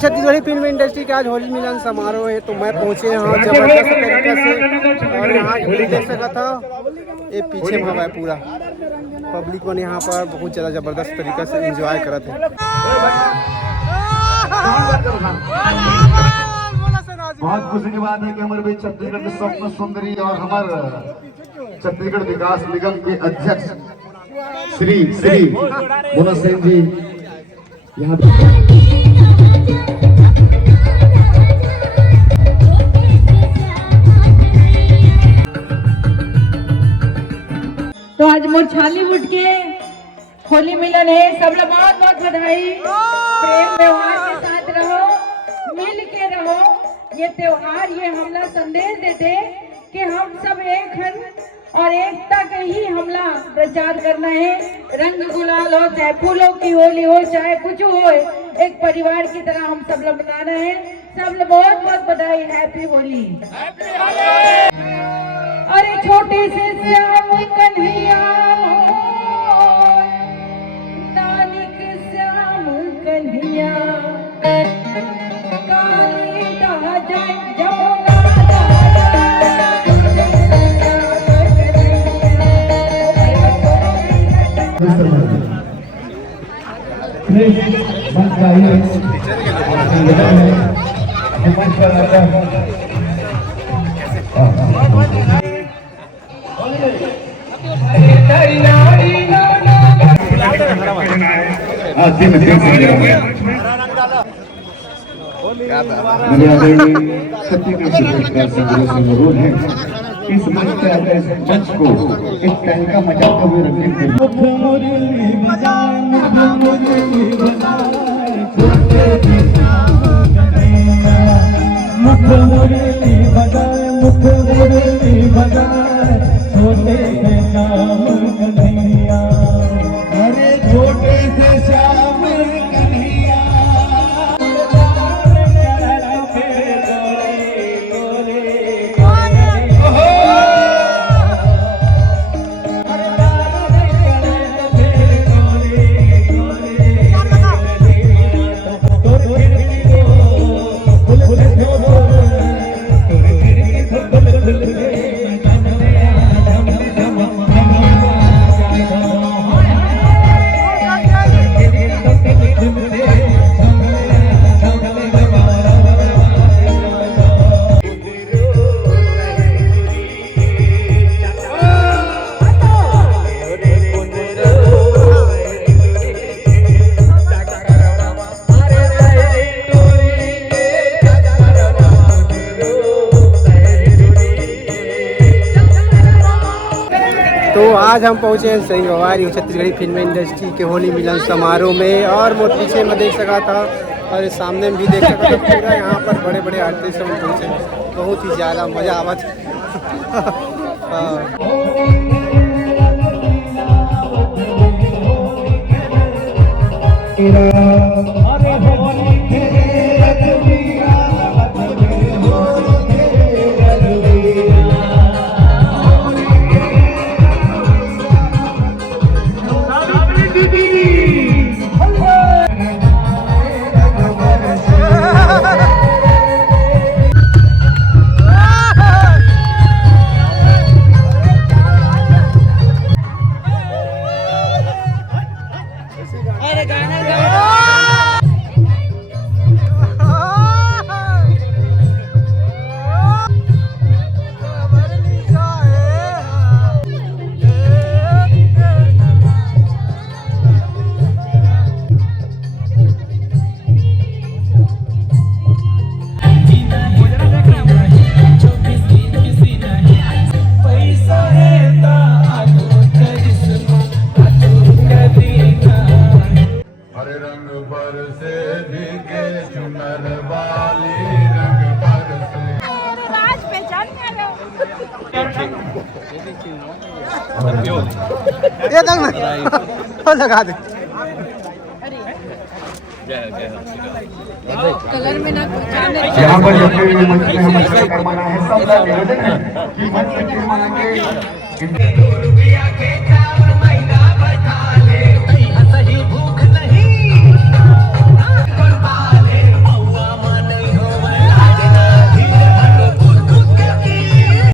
Chhattisgarhi film industry के आज होली मिलन समारोह है, तो मैं पहुंचे यहाँ जबरदस्त तरीके से। और यहाँ देख सका था ये पीछे भाव है पूरा पब्लिक मन यहाँ पर बहुत ज़्यादा जबरदस्त तरीके से एंजॉय करते हैं। बहुत खुशी की बात है कि हमारे बीच छत्तीसगढ़ के स्वप्न सुंदरी और हमारे छत्तीसगढ़ विकास निगम के अध्यक्ष श्री मोना सेन जी यहाँ तो आज मोर छालीवुड के होली मिलन है। सब लोग बहुत बहुत बधाई। प्रेम व्यवहार के साथ रहो, मिल के रहो। ये त्योहार ये हमला संदेश देते कि हम सब एक हैं और एकता के ही हमला प्रचार करना है। रंग गुलाल हो, चाहे फूलों की होली हो, चाहे कुछ हो, एक परिवार की तरह हम सब लोग मनाना है। सब लोग बहुत बहुत बधाई। हैप्पी होली। अरे छोटे से श्याम कन्हैया, नानिक श्याम कन्हैया, काली दह जाए जमुना अनुरोध है इस मंच को एक तहलका मचाते हुए रखने छोटे से श्याम कन्हैया तो आज हम पहुँचे हैं सही गवारी छत्तीसगढ़ी फिल्म इंडस्ट्री के होली मिलन समारोह में। और मैं पीछे में देख सका था और सामने में भी देख सका था। पूरा यहाँ पर बड़े बड़े आर्टिस्ट हम पहुँचे, बहुत ही ज़्यादा मज़ा आवा अरे गाना ये तक ना हो लगा दे कलर में ना यहाँ पर जब भी मंच में हमें करवाना है, सबका निवेदन है कि मंच में आके